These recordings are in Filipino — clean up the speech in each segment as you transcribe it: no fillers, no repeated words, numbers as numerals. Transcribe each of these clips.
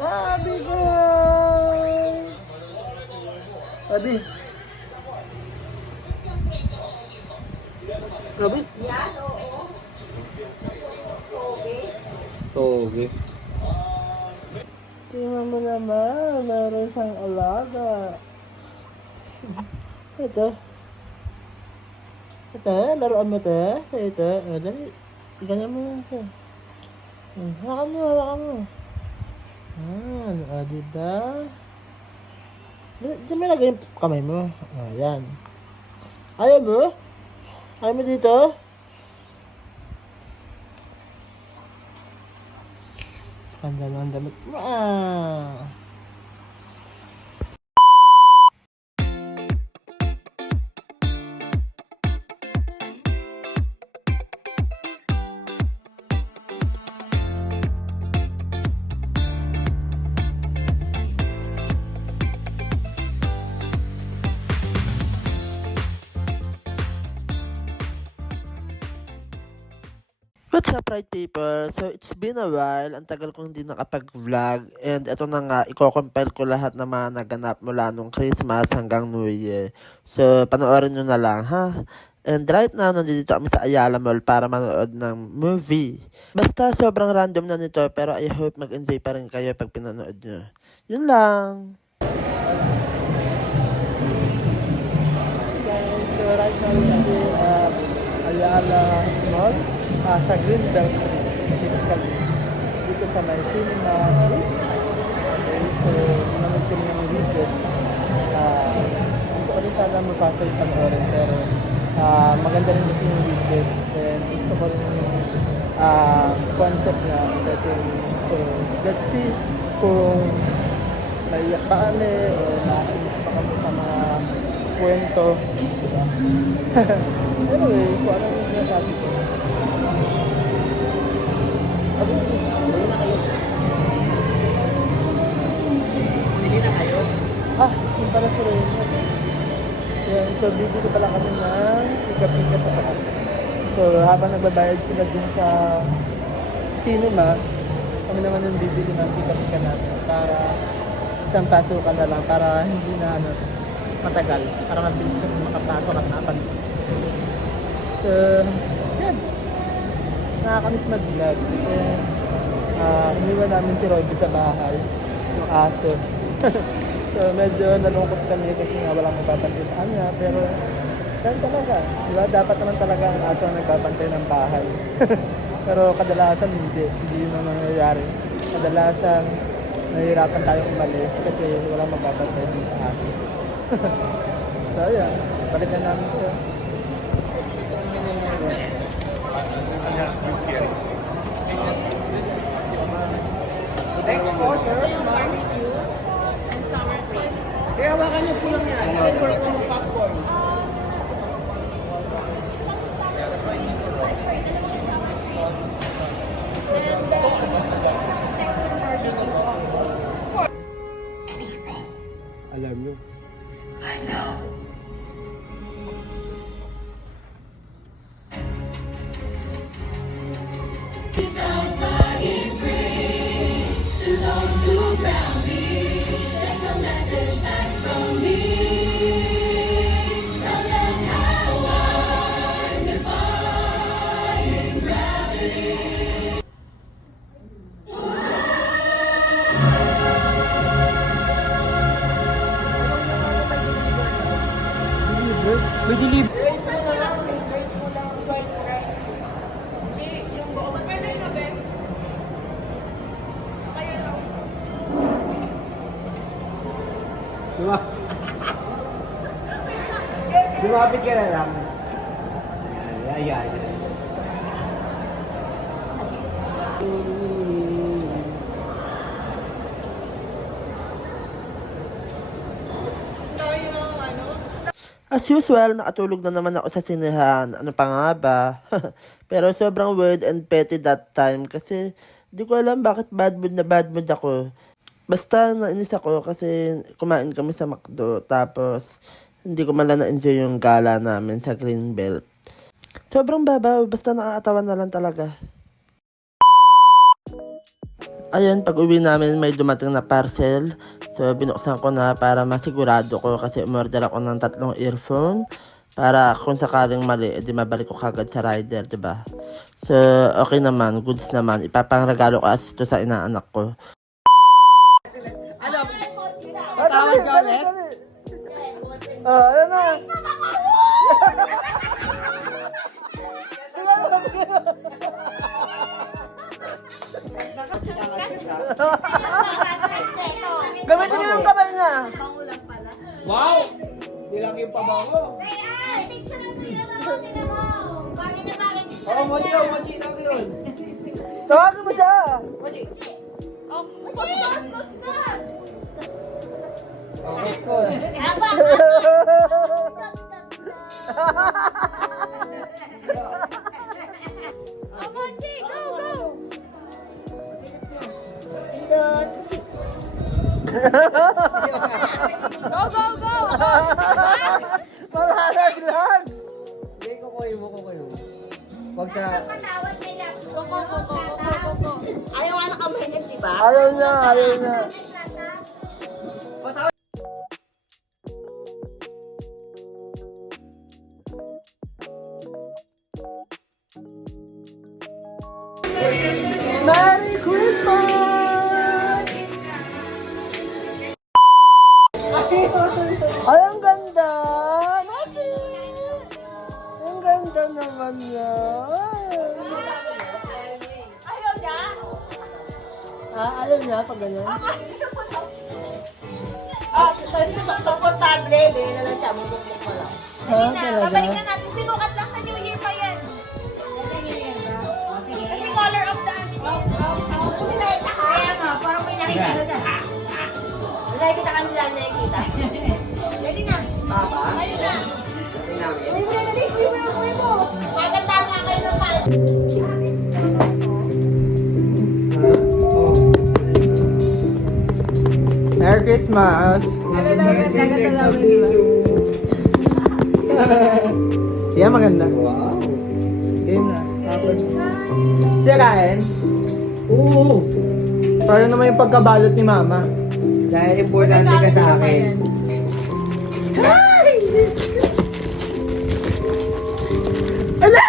Abi ko! Abi! Abi! Yan, oo. Okay. Toge. Tingnan mo naman, meron siyang alaga. Ito. Ito, laruan mo ito. Ito, dali. Ganyan mo lang ito. Hawakan mo, hawakan mo. Diba? Diyan mo lagay yung kamay mo. Yan. Ayaw mo? Ayaw mo dito? Ganda ng damit mo. What's up, right people? So, it's been a while. Ang tagal kong hindi nakapag-vlog. And ito na nga, i-compile ko lahat ng mga naganap mula nung Christmas hanggang New Year. So, panoorin nyo na lang, ha? And right now, nandito kami sa Ayala Mall para manood ng movie. Basta sobrang random na nito, pero I hope mag-enjoy pa rin kayo pag pinanood nyo. Yun lang. So, right now, we're at Ayala Mall. Sa Greenbelt Street, physically. Dito sa may cinema. Okay, so nanood kami ng video. Gusto ko rin sana mapasa yung panoorin, pero maganda rin kasi yung video. And gusto ko rin yung concept na dating. So, let's see kung naiyak pa kami o naiyak pa kami sa mga kwento. Diba? Anyway, kung ano yung sinasabi ko. Hindi na kayo? Yung pala si Raymond. Yan, so bibili pala kami ng pika-pika sa taas. So habang nagbabayad sila dun sa cinema, kami naman yung bibili ng pika-pika natin para isang pasukan na lang, para hindi na matagal, para mabilis kami makapasok at nakapag. So, yan. Nakakamiss mag-vlog. Iniwan namin si Robby sa bahay, yung aso. So medyo nalungkot kami kasi nga walang magbabantay sa kanya, pero yan talaga, diba? Dapat naman talaga ang aso ang nagbabantay ng bahay. Pero kadalasan hindi yun ang nangyayari. Kadalasan nahihirapan tayong umalis kasi walang magbabantay din sa aso. So yan, balikan namin siya. Thanks po, sir. Barbecue and sour cream. Kaya hawakan niyo po lang yan. Offer ko ng popcorn. Alam nyo. I know. May deliver. Lumapit ka na lang. Ayan. As usual, nakatulog na naman ako sa sinehan. Ano pa nga ba? Pero sobrang weird and petty that time kasi di ko alam bakit bad mood ako. Basta nainis ako kasi kumain kami sa McDo tapos hindi ko man lang na-enjoy yung gala namin sa Greenbelt. Sobrang babaw, basta nakakatawa na lang talaga. Ayun, pag uwi namin may dumating na parcel. So, binuksan ko na para masigurado ko kasi umorder ako ng 3 earphone. Para kung sakaling mali, edi mabalik ko kagad sa rider, diba? So, okay naman, goods naman. Ipapangregalo ko as ito sa inaanak ko. Ano? Tawag ka ulit? Ayun na. Gamitin mo yung kamay niya. Wow! Nilang yung pabango. Oo, mochi lang, mochi lang yun. Tawagin mo siya. Mochi. Oh, kuskus, kuskus! Oh, kuskus. Oh, Monty, go, go! Go, go, go! Malalaglag. Hindi, kukuhin mo, kukuhin mo. Huwag sa... Go, go, go, go, go, go, go. Ayaw nga nakamahinag, di ba? Ayaw niya, ayaw niya. Merry Christmas! Ay, ang ganda! Maki! Ang ganda naman yan! Ayaw niya? Ayaw niya pag ganyan? Pwede siya komportable. Ganyan na lang siya. Mabukit mo lang. Babalik na natin. Sinukat lang sa New Year pa yan. Kasi color of the Kaya nga, parang may nakikita na dyan. May nakikita kami lang nakikita. Dali na. Dali na. Uy mo na, dali. Uy mo. Maganda nga kayo ng pal. Merry Christmas! Yan, maganda. Wow! Game na. Sirain. Oo! Tayo naman yung pagkabalot ni Mama. Dahil importante ka sa akin. Ala!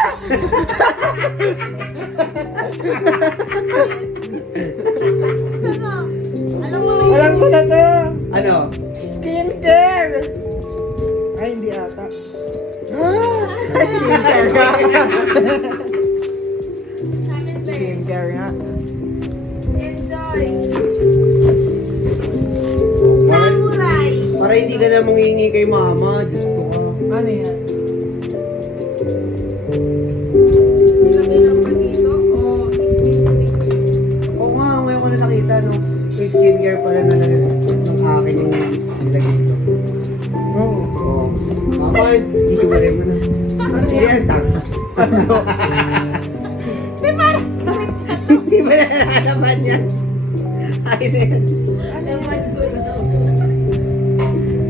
Alam ko na to. Ano? Skincare. Ay, hindi ata. Skincare nga. Skincare nga. Enjoy. Samurai. Para hindi ka na manghingi kay mama. Diyos ko ka. Ano yan? Ilagay lang pa dito o Oo nga, ngayon ko na nakita, no? May skincare pala na ng akin yung nilagay ito. Oo. Oo. Mama, hindi ko rin mo na. Ano yan? Tama. May parang gamit na to. Hindi ba nalalaman yan? Ay, na yan. Alaman ko na.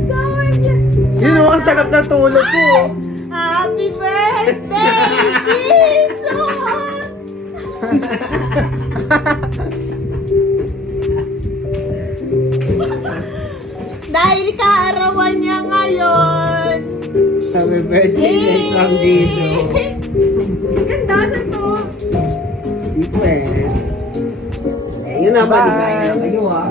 Sawag niya. Yun o, ang sarap na tulog ko. Happy birthday, Jesus! Dahil kaarawan niya ngayon. Happy birthday, Isang Jesus. Ganda sa to. Hindi po eh. Yun na, maligaya kayo ha.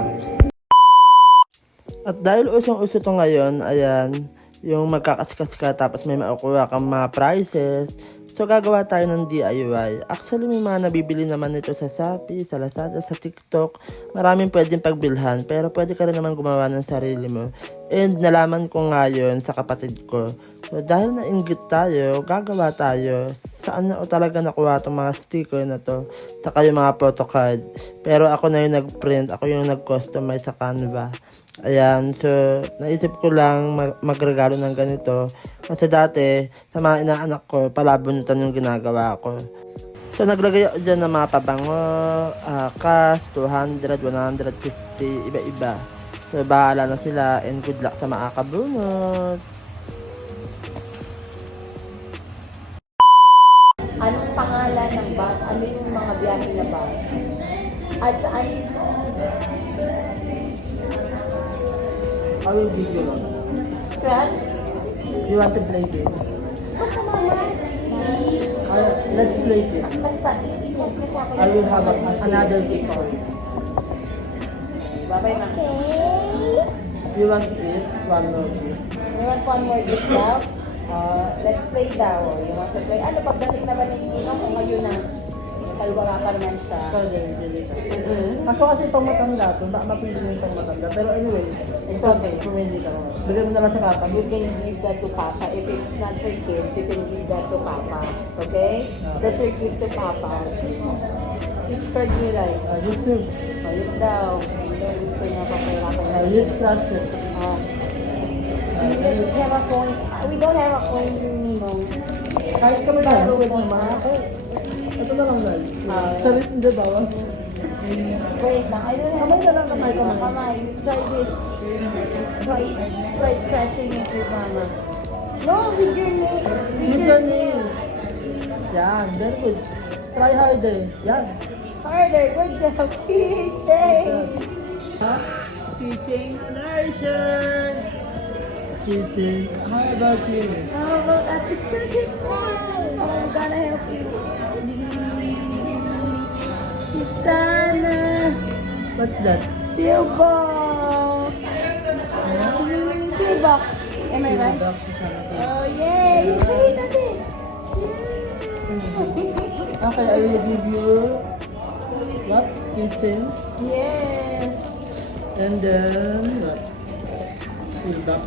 At dahil usong-uso to ngayon, ayan, yung magkakaskas ka tapos may makukuha kang mga prizes. So, gagawa tayo ng DIY. Actually, may mga nabibili naman nito sa Shopee, sa Lazada, sa TikTok. Maraming pwedeng pagbilhan, pero pwede ka rin naman gumawa ng sarili mo. And nalaman ko ngayon sa kapatid ko. So, dahil nainggit tayo, gagawa tayo. Saan na talaga nakuha itong mga sticker na to? Saka yung mga photocard. Pero ako na yung nag-print, ako yung nag-customize sa Canva. Ayan, so naisip ko lang magregalo ng ganito. Kasi dati, sa mga inaanak ko, palabunutan yung ginagawa ko. So naglagay ako dyan ng mga pabango, cash, 200, 150, iba-iba. So bahala na sila and good luck sa makakabunot. Anong pangalan ng bus? Ano yung mga biyahe na bus? At saan I will give you one. Scratch? You want to play this? Basta mama. Let's play this. Basta, i-check mo siya. I will have another gift for you. Bye-bye, ma'am. You want this? One more gift. You want one more gift daw? Let's play daw. You want to play? Ano, pagdating na ba ni Ninong kung ngayon na? Kalwala pa naman siya. Pili ka. Ako kasi pang matanda to, baka mapili mo yung pang matanda. Pero anyway, It's okay. pumili ka naman. Bigyan mo na lang sa papa. You can give that to Papa. If it's not for kids, you can give that to Papa. Okay? That's your gift to Papa. Which card do you like? Good sir. Yun daw. Yun, gusto niya papahirapan na. You scratch it. We don't have a coin. We don't have a coin, Ninong. Kahit kami lang, pwede naman. Ito na lang dahil. Saris hindi bawal. Wait lang. I don't have Kamay na lang, kamay. Kamay. Try this. Try scratching it with Mama. No, with your nail. Use your nails. Yan, very good. Try harder. Yan. Harder. Good job. Keychain. Keychain collection. Kissing. How about you? How about at the scratching? I'm gonna help you. Sana. What's that? Pill box. Pill box. Am I right? Oh, yay! You say that it. Okay, I will give you what? Kitchen. Yes. And then what? Feedback.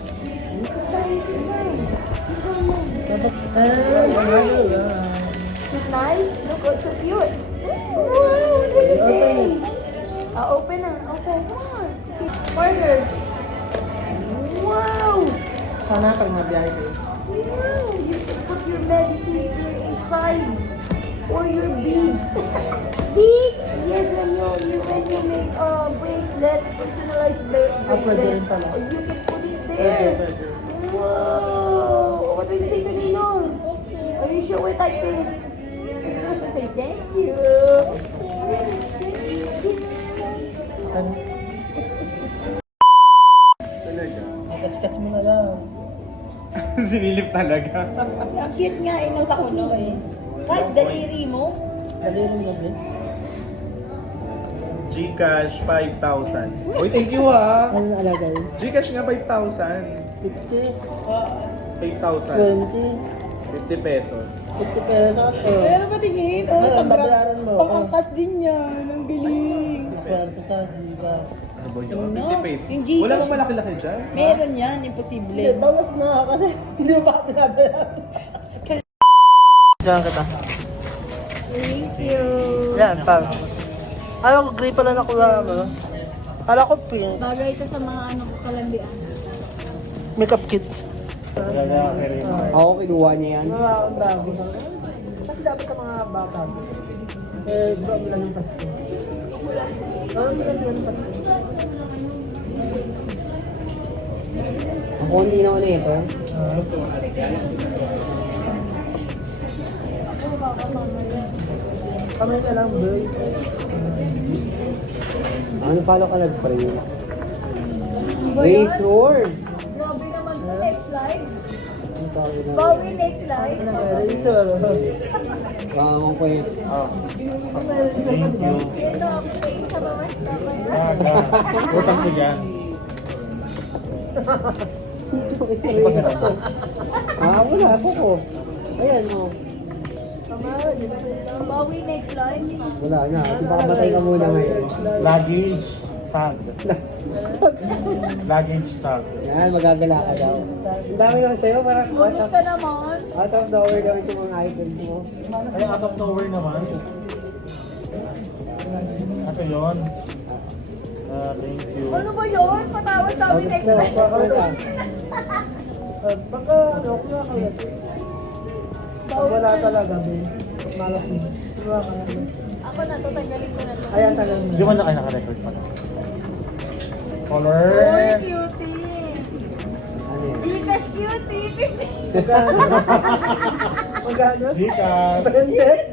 And another one. It's nice. Look, it's so cute. Wow, what did you say? Open na. Okay, come on. Order. Wow. Sana pag nabiyahe kayo. Wow. You can put your medicines here inside. Or your beads. Beads? Yes, when you make a bracelet, personalized bracelet. Pwede rin pala. You can put it Pwede, there. pwede. Wow! What did you say to Ninong? Are you sure we like this? Say thank you. Catch mo na lang. Sinilip talaga. Ang cute nga eh, nang takuno eh. Kahit daliri mo. Dali rin gabi. Gcash 5,000. Uy, thank you ha. Ano alagay? Gcash nga 5,000. 50, 5,000. 20, 50 pesos. 50 pesos. Pero patingin. Oh, babayaran mo. pangangkas din yan. Ang galing. Kwanza ka, di ba? Ano ba yun? No, 50 pesos. yung Gcash. Wala bang malaki-laki dyan? Meron yan, imposible. Bawas na kasi hindi mo pa pinabayaran. Diyan kita. Thank you. Yan, pang. Ayaw ko gray pala nakuha mo. Kala ko pink. Bagay ito sa mga ano ko kalandian. Makeup kit. Ako, kinuha niya yan. Mga ang bago. Kasi dapat sa mga bata. Bro, mo lang yung pasto. Mo lang yung pasto. Ako, hindi naman na ito. Kamay ka lang, bro. Ano, paano ka nag-pray? Razor! Grabe naman po, next slide. Ano tawag na? Bowie, next slide. Ano ka, razor. Bawang ko yun. Thank you. Ito ako kayo sa bawas na. Utang ko dyan. Wala po ko. Ayan, oh. Kamay, di ba? Bowie, next slide. Wala na. Di ba kabatay ka muna ngayon? Luggage tag. Luggage tag. Yan, magagala ka daw. Ang dami naman sa'yo, parang Kumusta naman? out of nowhere daw ito mga items mo. Ay, out of nowhere naman. Ito yun. Thank you. Ano ba yun? Patawad Bowie, next na, slide. bakal ka. Baka, ano ko na kaya. Pag wala talaga, babe. Malas mo. Diba ka na, babe? Ako na to, tanggalin ko na to. Ayan, tagal mo. Di ba na kayo naka-record pa na? Uy, Color. cutie. Ano yan? Gcash cutie, 50. Magkano? Magkano? Gcash. Brandes?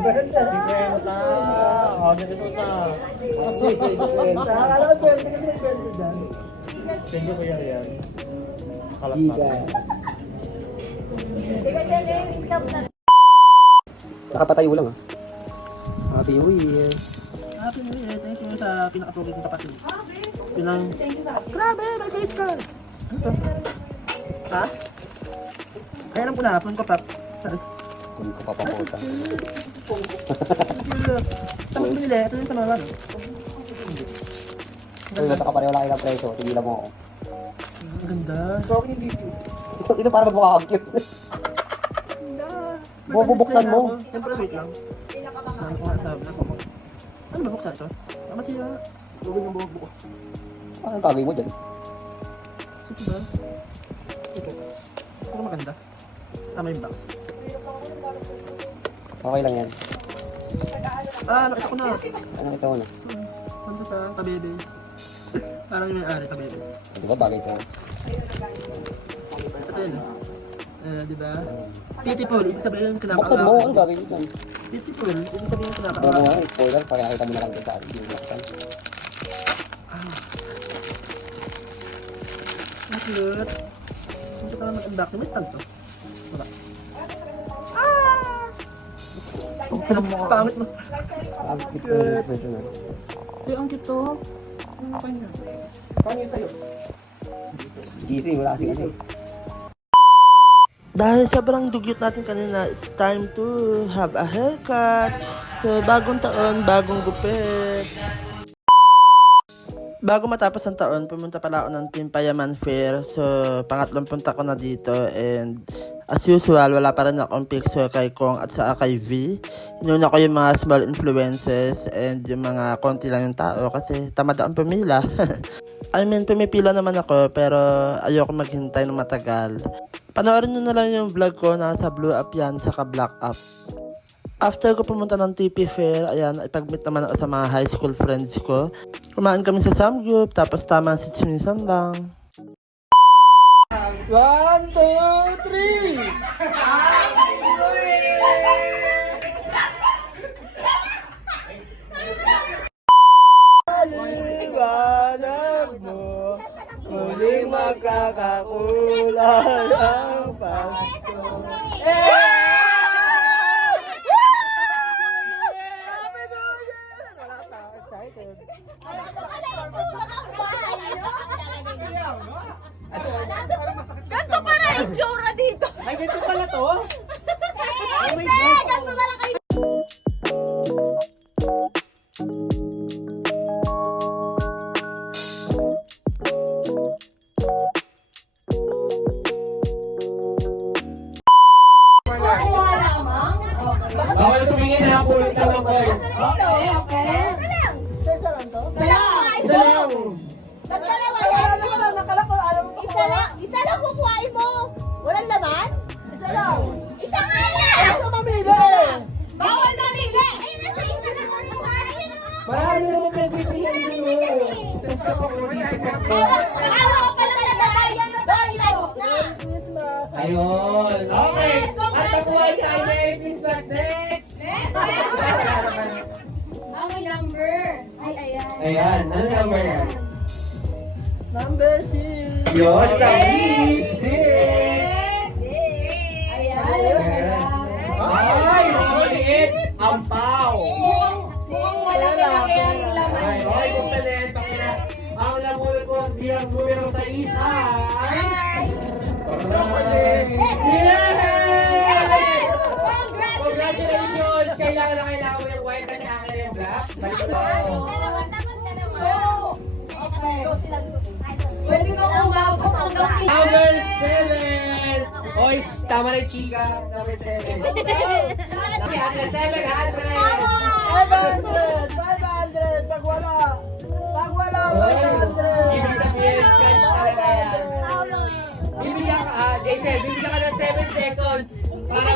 Brandes. 50. O, dito na. Please, please, please. Nakakala ko 20 kasi may 20 dyan. Gcash Thank you, Kuya Rian. Giga. Hindi kasi scam na. Nakapatayo lang ah. Happy New Year. Happy New Year. Thank you sa pinaka-pogi kong kapatid. Pinang... Grabe, may face ka! Ano to? Ha? Kaya lang po na, phone ko pa. Kung ko papapota. Saan mo binili? Ito yung sa mga ano? Uy, basta ka pareho lang kayo ng presyo. Tigilan mo ako. Ang ganda. Talking dito. Ito para magmukha kang cute. Bubuksan mo. Siyempre, wait lang. Ano ba buksan ito? Ang matira. Huwag yung bukas. Ano ang bagay mo dyan? Ito ba? Ito. Pero maganda. Tama yung box. Okay lang yan. Ah, nakita ko na. Ano ito ano? Nandito ka, kabebe. Parang yung may-ari, kabebe. Di ba bagay sa'yo? Ito yun di ba? Beautiful, ibig sabihin yung Buksan mo, ano bagay mo dyan? Beautiful, ibig sabihin yung Ano mo nga, spoiler, pakikita mo na lang dito sa akin. Hindi mo buksan. Ang cute. Hindi ka lang mag-unboxing. May tag to. Wala. Pangit mo. Ang cute ng personal. Eh, ang cute to. Ano pa niya? Paano yung sa'yo? GC, wala kasi kasi. Dahil sobrang dugyot natin kanina, it's time to have a haircut. So, bagong taon, bagong gupit. Bago matapos ang taon, pumunta pala ako ng Team Payaman Fair. So, pangatlong punta ko na dito. And as usual, wala pa rin akong picture kay Kong at saka kay V. Inuna ko yung mga small influences and yung mga konti lang yung tao kasi tamad akong pumila. I mean, pumipila naman ako pero ayoko maghintay ng matagal. Panoorin nyo na lang yung vlog ko, nasa Blue Up yan, saka Black Up. After ko pumunta ng TP Fair, ayan, ipag-meet naman ako sa mga high school friends ko. Kumain kami sa Samgyup, tapos tama si Chinisan lang. 1, 2, 3! Liwanag mo, muling magkakakulay ang Pasko. Happy New Year! Wala pa, excited. Ganto pa na yung tsura dito. Ay, ganito pala to? Hindi, ganto na lang kayo. Bawal tumingin na, pulot ka lang boys. Isa lang to? Isa lang. Nagdalawa lang. Nakala ko, alam mo Isa lang. Isa lang kukuhain mo. Walang laman? Isa lang. Isa nga lang. Ano mamili? Bawal mamili. Ayun na sa inyo na Marami naman pinagpipilihan dito. Araw ka pala nagdadayan na tayo. Christmas. Ayun. Okay. At ako ay Merry Christmas next. Ang number. Ay, ayan. Ayan. Ano number yan? Number 6. Yun, sa busy. Ayan. Ay, maliit. Ang pao. Mukhang malaki-laki ang laman. Ay, okay, buksan na yan. Pakina. Ang lamunan ko bilang numero 6 ay... Yay! Congratulations! Kailangan mo yung white kasi akin yung black. Balik ko. Pwede ko umabot hanggang Number 7! Oy, tama na yung chika. Number 7. Number 700! 500! 500! Pag wala! Pag wala, 500! Ibig sabihin, cash talaga yan. Bibigyan ka, Jason, bibigyan ka ng 7 seconds. Para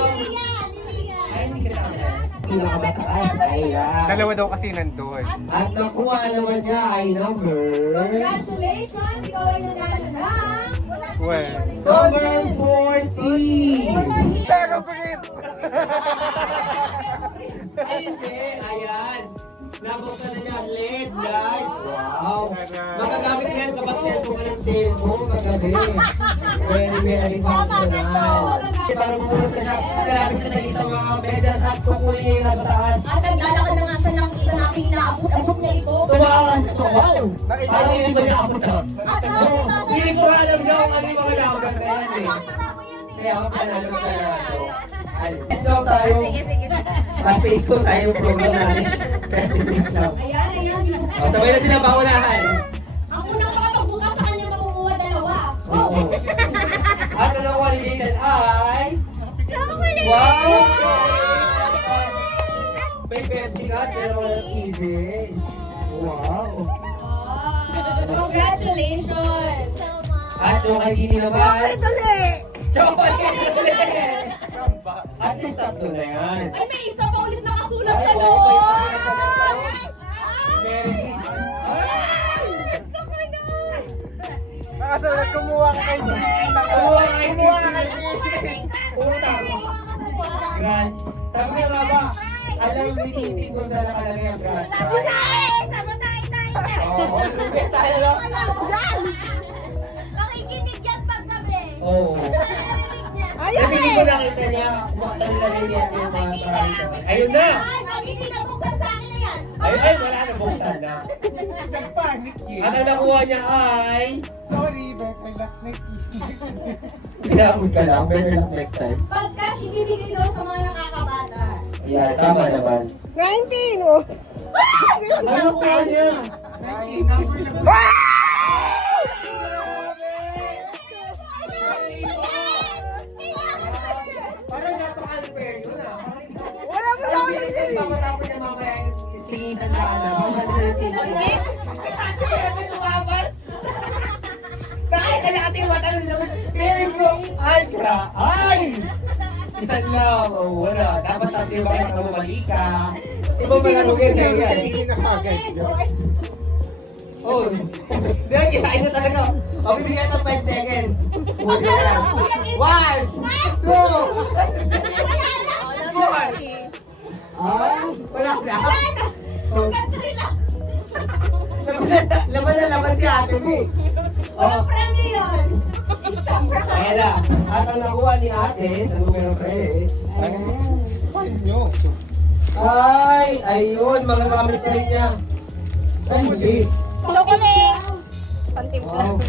ay, hindi ka na. Pinakabataan. Ayan. Dalawa daw kasi nandun. At nakuha naman niya ay number... Congratulations! Ikaw ay nanalo ng... Well, Number 14! Pero grip! Ay, hindi. Ayan. Nabuksan na niya LED light. Wow. Magagamit yan kapag cellphone ka ng sale mo kagabi. Very, very functional. Para bumulot ka siya, malapit ka sa isang mga medyas at kukunin na sa taas. At nagdala ka na nga siya nakita natin inaabot-abot na ito. Tumakas ito, wow! Nakita Parang niyo hindi ba niya abot na? At Hindi ko alam niya kung ano yung mga nakaganda yan eh. nakita mo yan eh. Kaya ako panalo ka na ito. Let's go tayo. Last face ko tayo yung program natin. 30 minutes lang. Ayan, ayan. O, sabay na sila paunahan. Ang unang makapagbukas sa kanya makukuha dalawa. Oo. At ang qualification ay... Wow! May Pepsi ka at dalawang kisses. Wow! Congratulations! At yung kay Kini naman... Bakit ulit? Chocolate ulit! At least tatlo na yan. Ay, may isa pa ulit nakasulat Ay, sa oo, loob! may isa pa ulit. Merry Christmas! Nakasulat, kumuha ka kay Titi. Kumuha ka kay Kumuha ka kay Titi. Titi. Utang! Grand. Sabi nga nga ba, alam ni Titi kung saan nakalagay ang grand prize. Oo, lupit tayo lang. Makikinig yan paggabi. Oo. Narinig niya. Sabi ko nakita niya, buksan nilagay niya yung mga prize. Ayun na! Ay, pag hindi nabuksan sa akin na yan. Ay, wala na, buksan na. Nagpanik Ang nakuha niya ay... Sorry, but relax na Pinamod ka lang, better luck next time. Pag cash, ibibigay daw sa mga nakakabata. Ayan, tama naman. 19! Oh! Ano nakuha niya? Parang napaka-unfair yun ah. Wala mo na ako nag-iisip. Papatapon niya mamaya yung tingisan na ano. Bakit ka na kasi matanong naman? Feeling ko, ay, ay! Isan lang, oh, wala. Dapat natin ba kayo mali ka? Iba ba larugin sa'yo yan? Oh, dahil kinain na talaga. Pabibigyan ng 5 seconds. Una lang. 1, 2, 4. Ah, wala na. Laban na laban si ate mo. Oh, Premyo yun. Isang ayan na. At ang nakuha ni ate sa numero 3. Ay, ayun. Magagamit ka rin niya. Ay, hindi. Chocolate! Wow.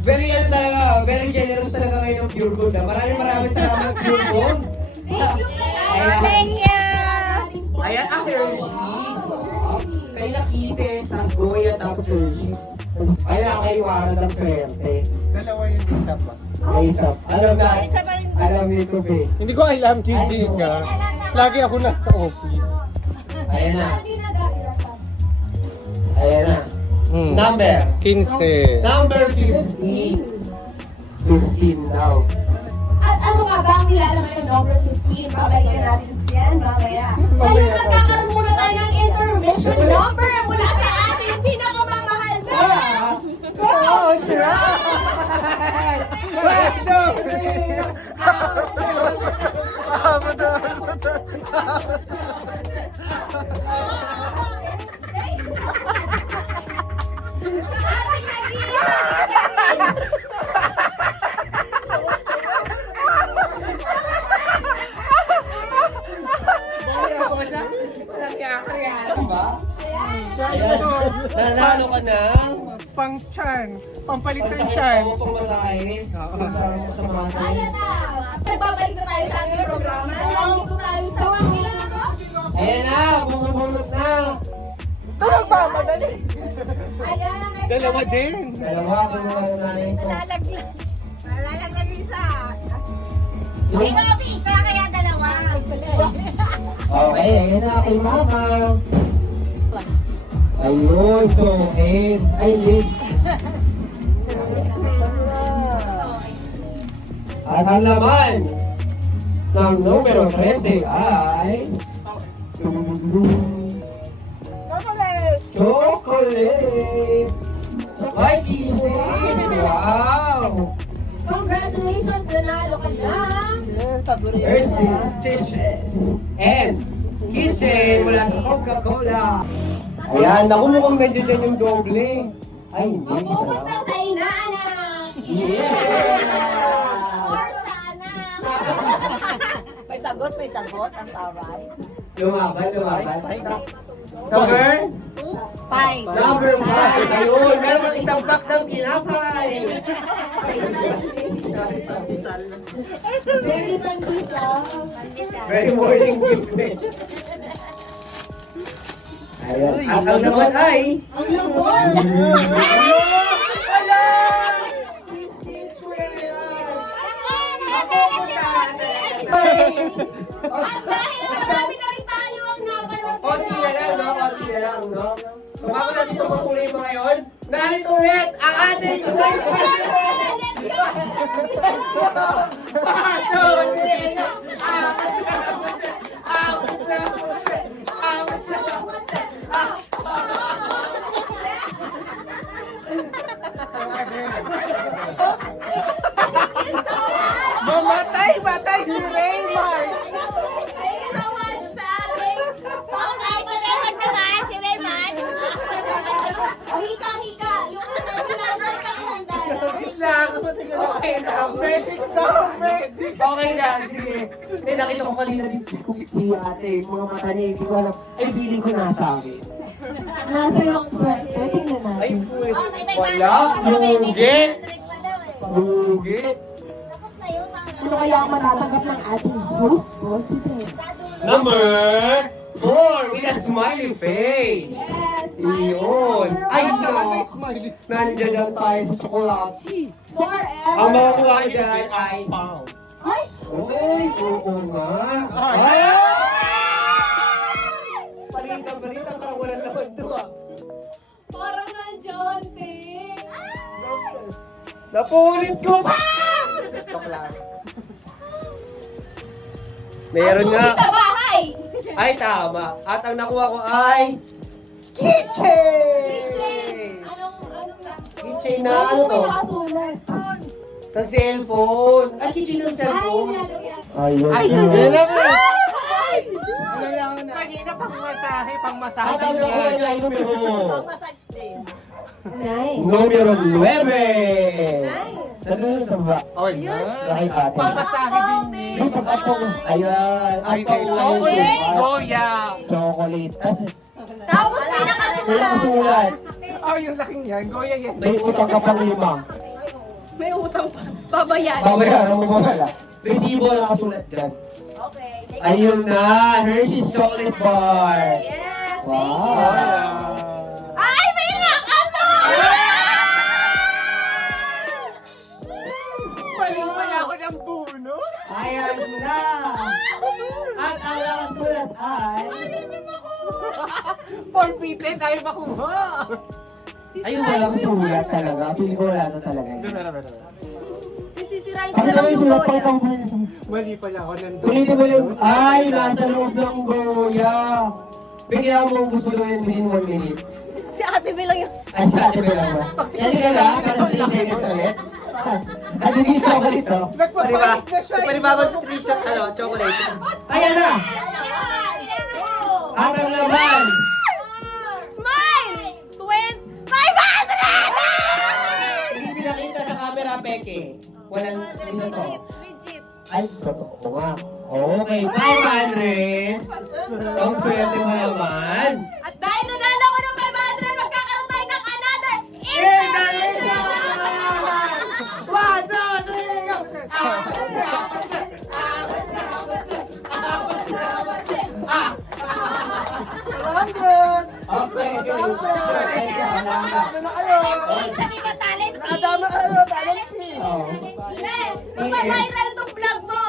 Very ano talaga, very generous talaga ngayon ng Pure Gold. Maraming salamat Pure Gold. Thank you, Ayan. Thank you! Ayan, Hershey's. Kay na kisses, as goy at ang Hershey's. Ayan, kay Warren ang swerte. Dalawa yung isa pa. May isa. Alam na, alam nito ba. Hindi ko alam, Gigi ka. Lagi ako nasa office. Ayan na, Hindi na dahil. ayan na. Number. 15. Number 15. 15 daw. At ano nga ba ang nilalagay ng number 15? Babalikan natin yan mamaya. Ngayon magkakaroon muna tayo ng intermission number mula sa ating pinakamamahal na! Coach Ron! Diba? Nanalo ka ng Pang chan. Pampalit ng chan. Oo, pangmalaki. Sa mga Ayan na! Nagbabalik na tayo sa ating programa. Nandito tayo sa Wakila na to. Ayan na, bumubulot na. Tulog pa, madali. Ayan ang extra. Dalawa din. Dalawa, kung mga nanay ko. Nalalaglag. Nalalaglag isa. Yung- Ikaw, isa kaya dalawa. Okay, ayan na kay mama. Ayun, so okay. Ay, late. At ang laman ng numero 13 ay... Chocolate! White kisses! Wow! Congratulations, nanalo ka na. Hershey's Stitches and Kitchen mula sa Coca-Cola. Ayan, naku mukhang nandiyan dyan yung doble. Ay, hindi. Pupunta sa inaanak. Yeah! Or sa anak. May sagot ang taray. Lumaban. Number? 5. Number 5. Ayun, meron kang isang pack ng kinapay. Very pandesal. Very morning gift eh. Ayun. At ang naman ay... Ang lambot. At dahil marami na rin tayo ang napanood. Konti na lang, no? So, bago natin ito makulay mo ngayon, narito ulit ang ating Matay si Raymar! Thank you so much sa ating... Okay, si Raymond naman, si Raymond. Hika-hika, yung pinasal ka handa. Okay na. Okay na, sige. Eh, nakita ko kanina dito si ate, mga mata niya, hindi ko alam. Ay, feeling ko nasa akin. Nasa yung swerte, tingnan Ay, natin. pues, wala. Lugi. Lugi. Ano kaya ang matatanggap ng ating host for today? Number 4 with a smiley face. Yes, Iyon. Ay, no. Nandiyan lang tayo sa chocolate. Forever. Ang mga kuha ko dyan ay... Ay! Uy, oo nga. Ay! Palitan, parang walang laman to ah. Parang nandiyon, te. Napulit ko pa! Meron Ang nga. susi sa bahay! Ay, tama. At ang nakuha ko ay... Keychain! Anong na? Keychain na ano to? May nakasulat. Ng cellphone. Ay, keychain ng Ay, cellphone. nalagyan. Ayun. Kanina pangmasahe At ang nakuha niya ay numero. Massage din. Nice. Numero 9. Nice. Nandun sa baba. Okay na. Nakita natin. Pangmasahe din. Yung pag-atong, ayan. Ay, Atong chocolate. Goya. Chocolate. Tapos may Wala nakasulat. kasulat. Oh, yung laking yan. Goya yan. May utang ka pang 5. May utang pa. Babayaran. Babayaran mo ba wala? Resibo na nakasulat dyan. Okay. Ayun na, Hershey's Chocolate Bar. Yes, thank Wow. you. Ay, may nakasulat! Pala ako ng puno. Ayan na. At ang nakasulat ay... Forfeited, ayaw makuha. Ayun, walang sulat talaga. Feeling ko wala na talaga. Sisirain ko Ano na lang naman yung yung sulat? goya. Mali pala ako nandun. Ulitin mo yung... Ay, nasa loob ng Goya. Bigyan mo gusto mo yun within 1 minute. Si ate bilang yung... Ay, sa atin ba lang ba? Yan ka lang, para 3 seconds ulit. Ano dito ako dito? Panibagong 3 chocolate. Ayan na! At ang laban! Smile! 500! Hindi pinakita sa camera, Peke. Walang ito to. Legit. Ay, totoo nga. Okay, 500. Ang swerte mo naman. At dahil nanalo ko ng 500, magkakaroon tayo ng another International! 100! Okay. Nakadama na kayo! Sabi mo, talent fee. Nakadama kayo! Talent fee! Oh. Len, viral tong vlog mo.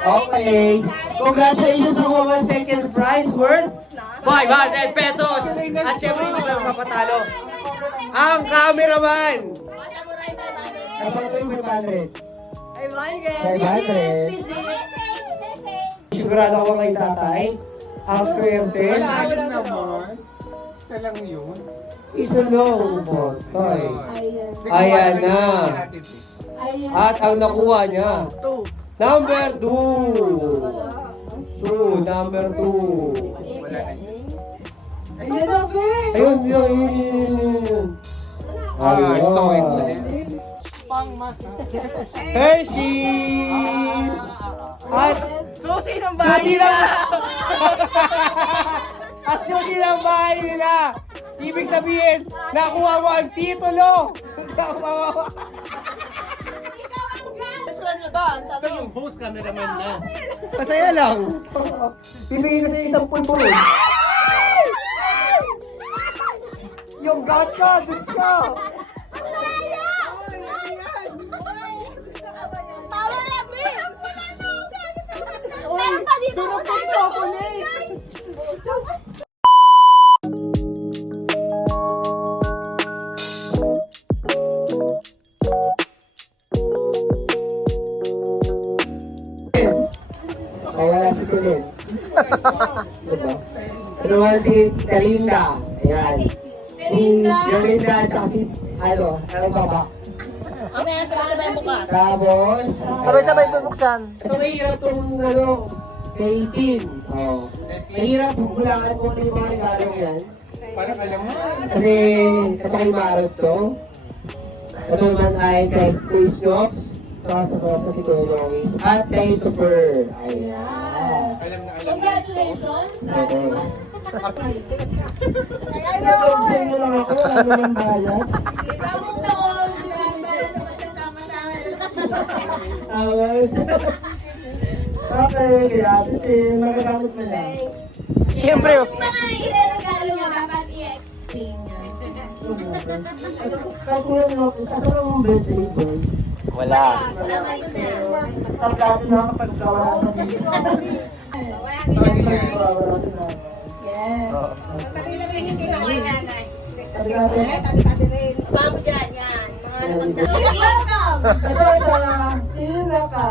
Okay. Congratulations sa mga second prize worth 500 pesos. At syempre hindi pa mapatalo. Ang cameraman. Ay, pa ito yung 500. 500. 500. Legit. Sigurado ako kay tatay. Ang swerte. Wala naman. Isa lang yun. Isa lang po. Tay. Ayan. Ayan na. Ayan. At ang nakuha niya. 2. Number 2. Number 2. Ayun na, Ben! Ayun, yun. Ah, so it. Hershey's! At Susi ng susi lang! At susi ng bahay nila! Ibig sabihin, nakuha mo ang titulo! Nakuha mo! Sa yung host cameraman na. Masaya lang. Bibigyan ko sa isang pulburo. Yung gata, Diyos ko! Tama na, Ben! Uy, durog ng chocolate! Kaya si Kulin. Diba? Ito naman si Kalinda. Ayan. Si Yolinda at saka si, ano baba. Mamaya sabay-sabay bukas. Tapos, Sabay-sabay bubuksan. ito mahirap itong, kay Tim. Oh. Mahirap hulaan ko na yung mga regalong yan. Parang alam mo. Kasi ito kay Marot to. Ito naman ay kay Chris Knox. Tapos sa si Kuya Lois. At kay Tupper. Ayan. Alam na alam. Congratulations! Oo. Sa inyo lang ako, ano yung bayad? Bagong taon, para sa magsasama-sama. Awal. Okay, kaya ate Tim, magagamit mo yan. Siyempre, Kung mga ireregalo mo, dapat i-explain nyo. Kaya Kuya Lois, ito lang ang birthday boy. wala. Salamat na. Ang plato na kapag kawala sa dito. Kawala sa na. Yes. Sabi natin, Baba mo dyan, yan. Mga ito pinaka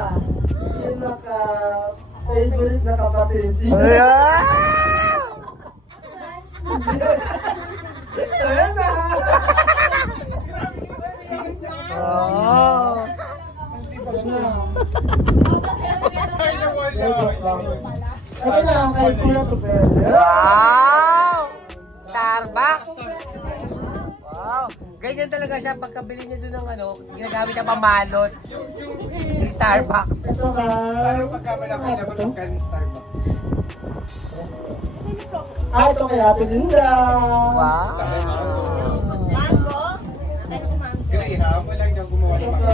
favorite na kapatid. Ayan! Ayan na! Oh. Ito na, kay Kuya Tupper. Wow! Starbucks! Wow! Ganyan talaga siya pagkabili niya doon ng ginagamit niya pamalot. Yung Starbucks. Ito ka. Parang pagkamalaki naman ng kanin Starbucks. Ito kay Ate Linda. Wow! Mango? Anong mango? Graham, walang niyang gumawa ng mga.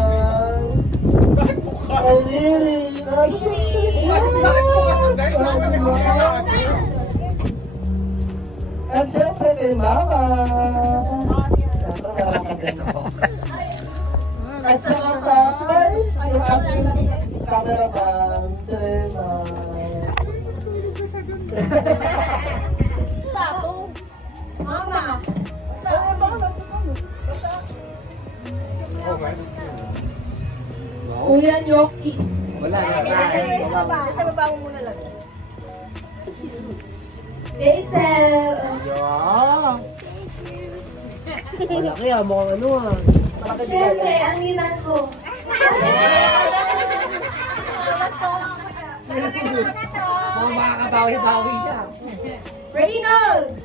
Bakit bukas? Kay Riri. Bakit bukas ang dahil? Bakit bukas? At siyempre kay Mama. At saka kay yung ating cameraman, Trema. Tato. Mama. Oh, man. Kuya Nyokis. Wala na. Sa baba mo muna lang. Jason. Yeah! Malaki mukhang Siyempre, ang ninang ko. Mga makakabawi-bawi siya. Reynolds.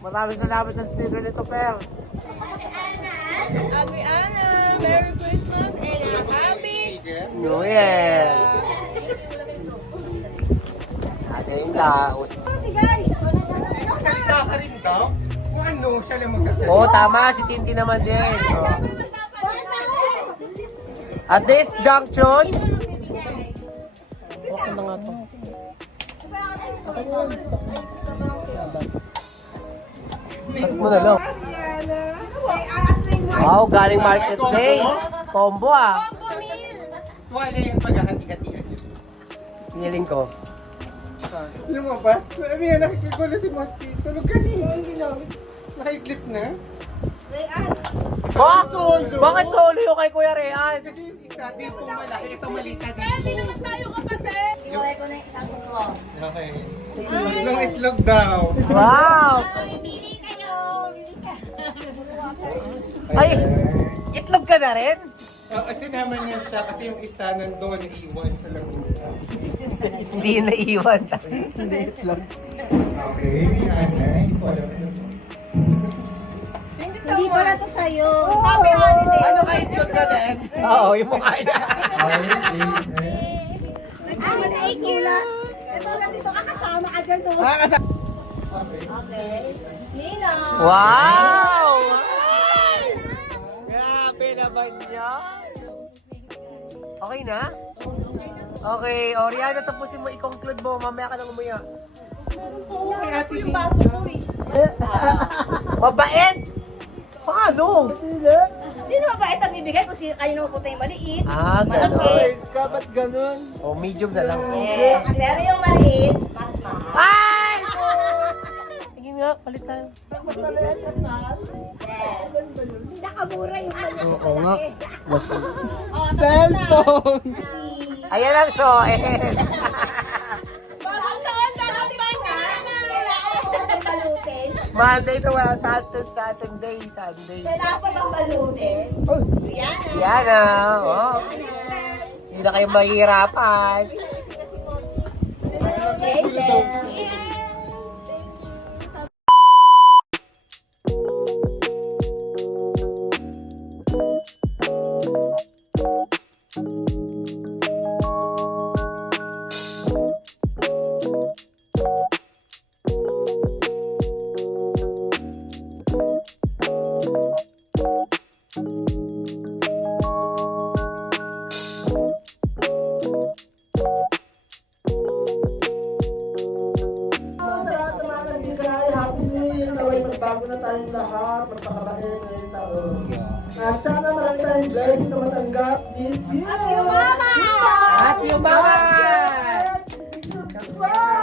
Maraming salamat sa speaker nito, Per. Happy Anna. Merry Christmas and a happy New Year! Ate Inda. Salita ka rin daw? Kung ano, siya lang magsasalita. Oo, tama. Si Tintin naman din. Oh. At this junction, okay na nga to. Cut mo na lang. Wow, galing marketplace. Combo ah. Wala yung pagkakati-katian niyo. Feeling ko. Lumabas. Ano yan, nakikigulo si Mochi. Tulog kanina. Ang ginamit. Naka-clip na. Ba? Bakit solo yung kay Kuya Rehan? Kasi yung isa dito malaki, ito maliit na dito. Iwalay ko na yung isang itlog. Okay. Itlog itlog daw. Wow! Bili kayo. Bili ka. Ay! Itlog ka na rin? Kasi naman niya siya kasi yung isa nandun iwan sa lamesa. Hindi yun naiwan. Maliit lang. Okay, hindi ko alam. Hindi pala to sa'yo. Happy holiday. Ano kayo yun ka din? Oo, yung mukha niya. Okay, please. Thank you. Ito, nandito ka kasama ka dyan, no? Okay. Nina. Wow! Grabe naman yan. Okay na? Okay, Oriana, tapusin mo, i-conclude mo. Mamaya ka nang umuya. Kaya ko yung baso ko eh. Mabait! Paano? Sino ba ito ang bibigay kung sino kayo napupunta yung maliit? Ah, Malaki. gano'n. Kabat ganun. O, medium na lang. Yes. Pero yung maliit, mas mahal. Ay! Tingin nga, palit tayo. Nakamura yung maliit. Oo nga. Mas... Oh, Cellphone! Ayan ang soet. Bagong taon, bagong banda. Kailangan ko bang balutin? Monday to Saturday. Kailangan ko bang balutin? Yan na. Yan na. Oh. Hindi na kayo mahihirapan. Okay, sir. Sa lahat ng mga kaibigan, Happy New Year! Naway magbago na tayong lahat, magpakabait ngayong taon. At sana marami tayong blessing na matanggap this year! Happy Mama! Happy Mama! Bye!